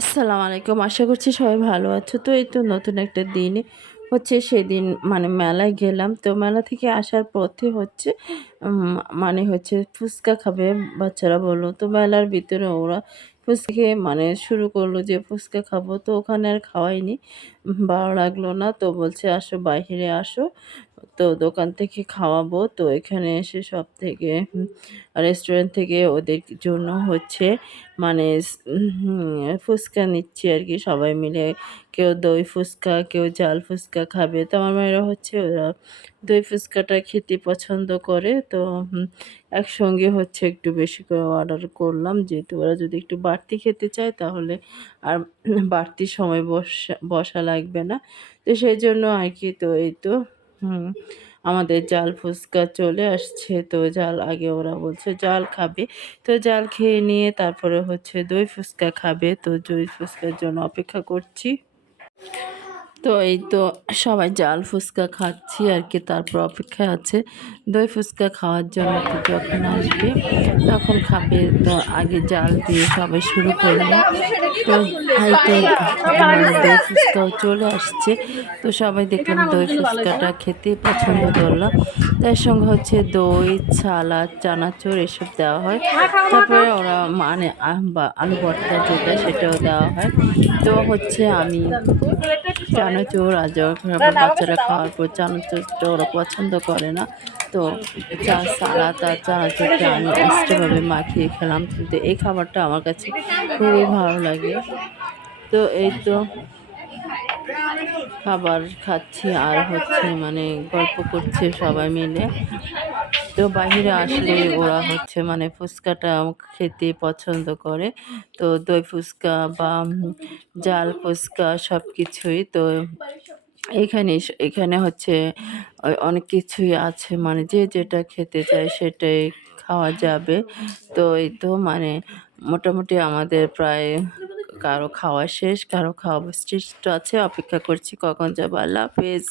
আসসালামু আলাইকুম। আশা করছি সবাই ভালো আছো। তো এই তো নতুন একটা দিন হচ্ছে। সেদিন মানে মেলায় গেলাম। তো মেলা থেকে আসার পথে হচ্ছে মানে হচ্ছে ফুচকা খাবে বাচ্চারা বলল। তো মেলার ভিতরে ওরা ফুচকে মানে শুরু করল যে ফুচকা খাব। তো ওখানে আর খাওয়াইনি ভালো লাগল না। তো বলছে, আসো, বাইরে আসো। তো দোকান থেকে খাওয়াবো। তো এখানে এসে সব থেকে রেস্টুরেন্ট থেকে ওদের জন্য হচ্ছে মানে ফুচকা নিচ্ছি আর কি সবাই মিলে। কেউ দই ফুচকা, কেউ জাল ফুচকা খাবে। তো আমার মেয়েরা হচ্ছে ওরা দই ফুচকাটা খেতে পছন্দ করে। তো একসঙ্গে হচ্ছে একটু বেশি করে অর্ডার করলাম। যেহেতু ওরা যদি একটু বাড়তি খেতে চায় তাহলে আর বাড়তি সময় বসা বসা লাগবে না। তো সেই জন্য আর কি তো এই তো হুম, আমাদের জাল ফুচকা চলে আসছে। তো জাল আগে ওরা বলছে, জাল খাবে। তো জাল খেয়ে নিয়ে তারপরে হচ্ছে দই ফুচকা খাবে। তো দই ফুচকার জন্য অপেক্ষা করছি। তো এই তো সবাই জাল ফুচকা খাচ্ছি আর কি, তারপর অপেক্ষায় আছে। দই ফুচকা খাওয়ার জন্য যখন আসবে, তখন খাবে। তো আগে জাল দিয়ে সবাই শুরু করল তো এই তো মানে দই ফুচকাও চলে আসছে। তো সবাই দেখলাম দই ফুচকাটা খেতে পছন্দ করল। তার সঙ্গে হচ্ছে দই ছালা চানাচুর এসব দেওয়া হয়। তারপরে ওরা মানে আলু ভর্তা যেটা, সেটাও দেওয়া হয়। তো হচ্ছে আমি চানাচুর আর যখন বাচ্চারা খাওয়ার পর চানাচুরটা ওরা পছন্দ করে না। তো চা সালাদ আর চানাচুরটা আমি এক্সট্রাভাবে মাখিয়ে খেলাম। কিন্তু এই খাবারটা আমার কাছে খুবই ভালো লাগে। তো এই তো খাবার খাচ্ছি আর হচ্ছে মানে গল্প করছে সবাই মিলে। তো বাইরে আসলে ওরা হচ্ছে মানে ফুচকাটা খেতে পছন্দ করে। তো দই ফুচকা বা জাল ফুচকা সব কিছুই তো এখানে এখানে হচ্ছে অনেক কিছুই আছে। মানে যে যেটা খেতে চায় সেটাই খাওয়া যাবে। তো এই তো মানে মোটামুটি আমাদের প্রায় কারও খাওয়া শেষ কারও খাওয়া সৃষ্ট আছে অপেক্ষা করছি কখন যাব। আল্লাহ হাফেজ।